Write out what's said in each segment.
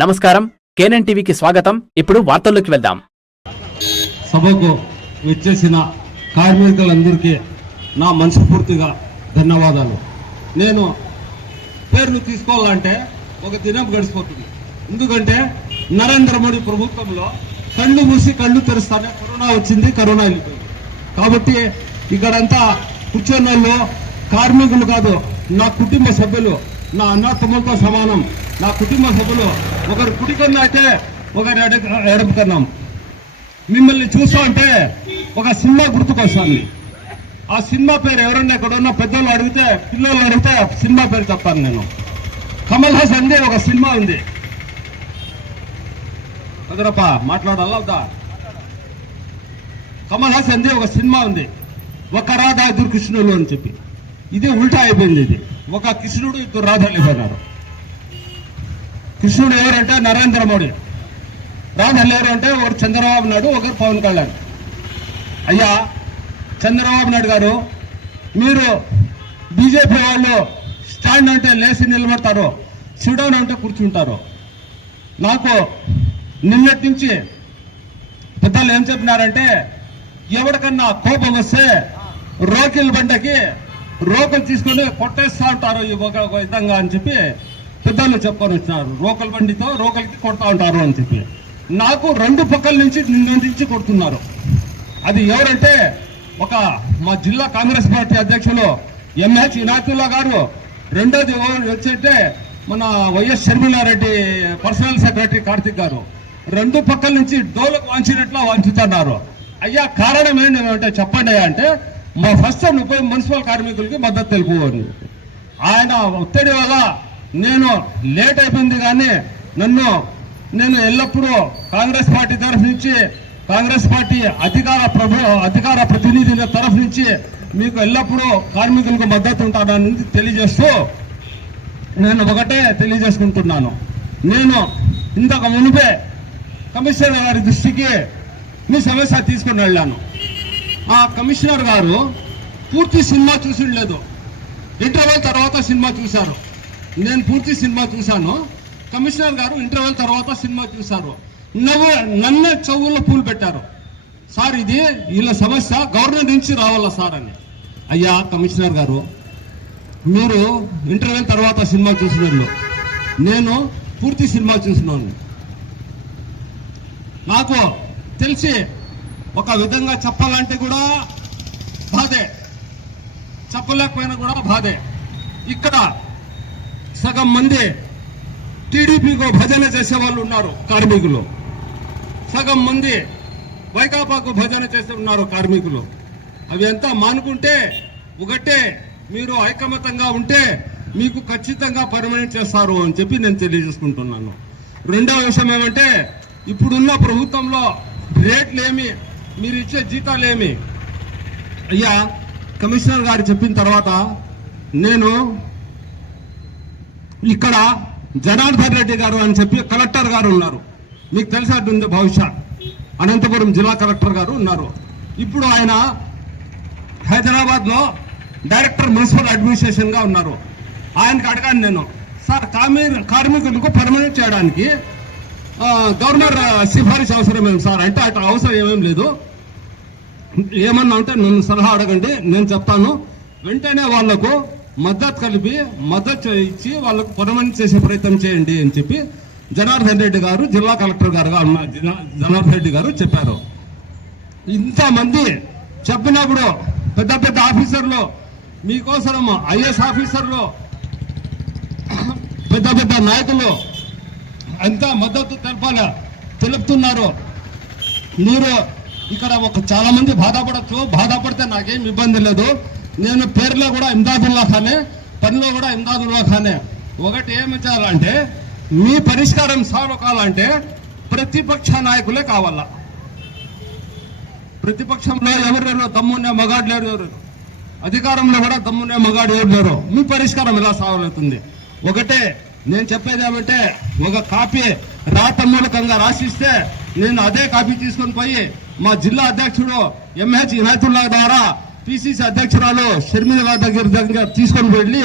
నమస్కారం. కేనన్ టీవీకి స్వాగతం. ఇప్పుడు వార్తల్లోకి వెళ్దాం. సభకు వచ్చేసిన కార్మికులందరికీ నా మనస్ఫూర్తిగా ధన్యవాదాలు. నేను పేర్లు తీసుకోవాలంటే ఒక దినం గడిచిపోతుంది. ఎందుకంటే నరేంద్ర మోడీ ప్రభుత్వంలో కళ్ళు మూసి కళ్ళు తెరుస్తానే కరోనా వచ్చింది కరోనా వెళ్ళిపోయింది. కాబట్టి ఇక్కడంతా కూర్చొని వాళ్ళు కార్మికులు కాదు నా కుటుంబ సభ్యులు నా అన్న తమ్ములతో సమానం. నా కుటుంబ సభ్యులు ఒకరు కుడికన్నా అయితే ఒకరు ఎడ కన్నాం. మిమ్మల్ని చూస్తా అంటే ఒక సినిమా గుర్తుకొస్తుంది. ఆ సినిమా పేరు ఎవరన్నా ఇక్కడ ఉన్న పెద్దలు అడిగితే పిల్లలు అడిగితే సినిమా పేరు చెప్తాను నేను. కమల్ హాసన్ ఒక సినిమా ఉంది. అదరప్ప మాట్లాడాలా వద్దా? కమల్ హాసన్ ఒక సినిమా ఉంది. ఒక రాధా ఇద్దరు కృష్ణులు అని చెప్పి. ఇది ఉల్టా అయిపోయింది ఇది. ఒక కృష్ణుడు ఇద్దరు రాధాలు అయిపోయినారు. కృష్ణుడు ఎవరంటే నరేంద్ర మోడీ. రాహుల్ ఎవరంటే ఒకరు చంద్రబాబు నాయుడు ఒకరు పవన్ కళ్యాణ్. అయ్యా చంద్రబాబు నాయుడు గారు మీరు బీజేపీ వాళ్ళు స్టాండ్ అంటే లేచి నిలబడతారు సిడౌన్ అంటే కూర్చుంటారు. నాకు నిన్నటి నుంచి పెద్దలు ఏం చెప్పినారంటే ఎవరికన్నా కోపం వస్తే రోకిల్ బండకి రోకలు తీసుకొని కొట్టేస్తూ ఉంటారు ఈ ఒక విధంగా అని చెప్పి పెద్దలు చెప్పుకొని వచ్చినారు రోకల్ బండితో రోకలికి కొడతా ఉంటారు అని చెప్పి. నాకు రెండు పక్కల నుంచి నుంచి కొడుతున్నారు. అది ఎవరంటే ఒక మా జిల్లా కాంగ్రెస్ పార్టీ అధ్యక్షులు ఎంహెచ్ ఇనాతుల్లా గారు. రెండోది వచ్చేటే మన Y S Sharmila Reddy personal secretary Karthik గారు. రెండు పక్కల నుంచి డోలకు వాంచినట్లు వాంచుతున్నారు. అయ్యా కారణం ఏంటంటే చెప్పండి అంటే మా ఫస్ట్ ముప్పై మున్సిపల్ కార్మికులకి మద్దతు తెలుపు అని. ఆయన ఒత్తిడి వల్ల నేను లేట్ అయిపోయింది కానీ నన్ను నేను ఎల్లప్పుడూ కాంగ్రెస్ పార్టీ తరఫు నుంచి కాంగ్రెస్ పార్టీ అధికార ప్రభు అధికార ప్రతినిధుల తరఫు నుంచి మీకు ఎల్లప్పుడూ కార్మికులకు మద్దతు ఉంటానని తెలియజేస్తూ నేను ఒకటే తెలియజేసుకుంటున్నాను. నేను ఇంతకు మునిపే కమిషనర్ గారి దృష్టికి మీ సమస్య తీసుకుని వెళ్ళాను. ఆ కమిషనర్ గారు పూర్తి సినిమా చూసి లేదు ఇంటర్వెల్ తర్వాత సినిమా చూశారు. నేను పూర్తి సినిమా చూశాను. కమిషనర్ గారు ఇంటర్వెల్ తర్వాత సినిమా చూశారు. నవ్వు నన్నే చెవుల్లో పూలు పెట్టారు. సార్ ఇది వీళ్ళ సమస్య. గవర్నమెంట్ నుంచి రావాలా సార్ అని. అయ్యా కమిషనర్ గారు మీరు ఇంటర్వెల్ తర్వాత సినిమా చూసిన నేను పూర్తి సినిమా చూసినాను. నాకు తెలిసి ఒక విధంగా చెప్పాలంటే కూడా బాధే. చెప్పలేకపోయినా కూడా బాధే. ఇక్కడ సగం మంది టీడీపీకు భజన చేసే వాళ్ళు ఉన్నారు కార్మికులు. సగం మంది వైకాపాకు భజన చేసే ఉన్నారు కార్మికులు. అవి అంతా మానుకుంటే ఒకటే మీరు ఐకమతంగా ఉంటే మీకు ఖచ్చితంగా పర్మనెంట్ చేస్తారు అని చెప్పి నేను తెలియజేసుకుంటున్నాను. రెండవ విషయం ఏమంటే ఇప్పుడున్న ప్రభుత్వంలో రేట్లు ఏమి మీరు ఇచ్చే జీతాలు ఏమి అయ్యా కమిషనర్ గారు చెప్పిన తర్వాత నేను ఇక్కడ జనార్దన్ రెడ్డి గారు అని చెప్పి కలెక్టర్ గారు ఉన్నారు. మీకు తెలిసినట్టుంది బహుశా అనంతపురం జిల్లా కలెక్టర్ గారు ఉన్నారు. ఇప్పుడు ఆయన హైదరాబాద్లో డైరెక్టర్ మున్సిపల్ అడ్మినిస్ట్రేషన్గా ఉన్నారు. ఆయనకి అడగాను నేను సార్ కార్మి కార్మికులకు పర్మనెంట్ చేయడానికి గవర్నర్ సిఫారిసు అవసరం ఏమి సార్? అంటే అటు అవసరం ఏమేం లేదు. ఏమన్నా ఉంటే నన్ను సలహా అడగండి నేను చెప్తాను. వెంటనే వాళ్ళకు మద్దతు కలిపి మద్దతు ఇచ్చి వాళ్ళకు పర్మనెంట్ చేసే ప్రయత్నం చేయండి అని చెప్పి జనార్దన్ రెడ్డి గారు జిల్లా కలెక్టర్ గారుగా ఉన్న జన- జనార్దన్ రెడ్డి గారు చెప్పారు. ఇంతమంది చెప్పినప్పుడు పెద్ద పెద్ద ఆఫీసర్లు మీకోసం ఐఎస్ ఆఫీసర్లు పెద్ద పెద్ద నాయకులు ఎంత మద్దతు తెలపాలి తెలుపుతున్నారు. మీరు ఇక్కడ ఒక చాలా మంది బాధపడచ్చు బాధపడితే నాకేం ఇబ్బంది లేదు. నేను పేరులో కూడా ఇమ్దాదుల్లా ఖానే పనిలో కూడా ఇమ్దాదుల్లా ఖానే. ఒకటి ఏమి చేయాలంటే మీ పరిష్కారం సాల్వ్ కావాలంటే ప్రతిపక్ష నాయకులే కావాలా? ప్రతిపక్షంలో ఎవరు దమ్మునే మగాడు లేరు ఎవరు? అధికారంలో కూడా దమ్మునే మగాడు ఎవరు లేరు? మీ పరిష్కారం ఎలా సాగవుతుంది ఒకటే నేను చెప్పేది ఏమంటే ఒక కాపీ రాత మూలకంగా రాసిస్తే నేను అదే కాపీ తీసుకొని పోయి మా జిల్లా అధ్యక్షుడు ఎంహెచ్ ఇనాయతుల్లా ద్వారా పిసిసి అధ్యక్షురాలు షర్మిల దగ్గర దగ్గర తీసుకొని వెళ్ళి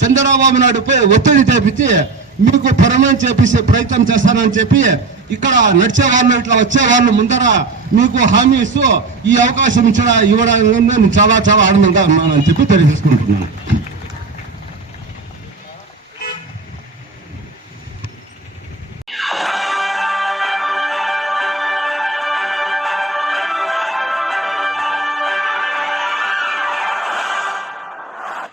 చంద్రబాబు నాయుడుపై ఒత్తిడి తెప్పించి మీకు పర్మనెంట్ చేపించే ప్రయత్నం చేస్తానని చెప్పి ఇక్కడ నడిచే వాళ్ళు ఇట్లా వచ్చే వాళ్ళు ముందర మీకు హామీ ఇస్తూ ఈ అవకాశం ఇచ్చడం ఇవ్వడానికి నేను చాలా చాలా ఆనందంగా ఉన్నానని చెప్పి తెలియజేసుకుంటున్నాను.